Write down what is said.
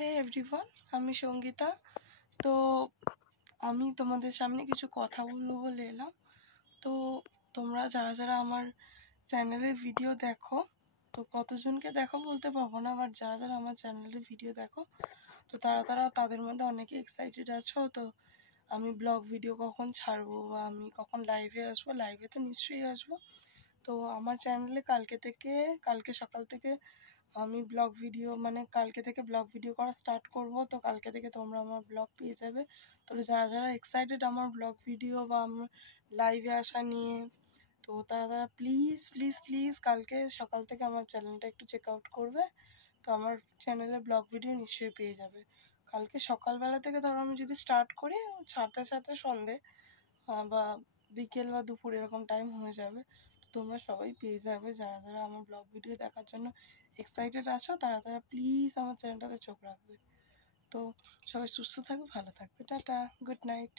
হে everyone, আমি সঙ্গীতা। তো আমি তোমাদের সামনে কিছু কথা বলবো বলে এলাম। তো তোমরা যারা যারা আমার চ্যানেলে ভিডিও দেখো, তো কতজনকে দেখো বলতে পারবো না, বাট যারা যারা আমার চ্যানেলে ভিডিও দেখো তো তাদের মধ্যে অনেকে এক্সাইটেড আছো। তো আমি ব্লগ ভিডিও কখন ছাড়বো বা আমি কখন লাইভে আসবো। লাইভে তো নিশ্চয়ই আসবো। তো আমার চ্যানেলে কালকে সকাল থেকে আমি ব্লগ ভিডিও কালকে থেকে ব্লগ ভিডিও করা স্টার্ট করব। তো কালকে থেকে তোমরা আমার ব্লগ পেয়ে যাবে। তো যারা যারা এক্সাইটেড আমার ব্লগ ভিডিও বা আমার লাইভে আসা নিয়ে, তো তারা প্লিজ প্লিজ প্লিজ কালকে সকাল থেকে আমার চ্যানেলটা একটু চেক আউট করবে। তো আমার চ্যানেলে ব্লগ ভিডিও নিশ্চয়ই পেয়ে যাবে। কালকে সকালবেলা থেকে ধরো আমি যদি স্টার্ট করি, ছাড়তে ছাড়তে সন্ধে বা বিকেল বা দুপুর এরকম টাইম হয়ে যাবে। তো তোমরা সবাই পেয়ে যাবে। যারা যারা আমার ব্লগ ভিডিও দেখার জন্য এক্সাইটেড আছো তারা প্লিজ আমার চ্যানেলটাতে চোখ রাখবে। তো সবাই সুস্থ থাকবে, ভালো থাকবে। Tata, good night.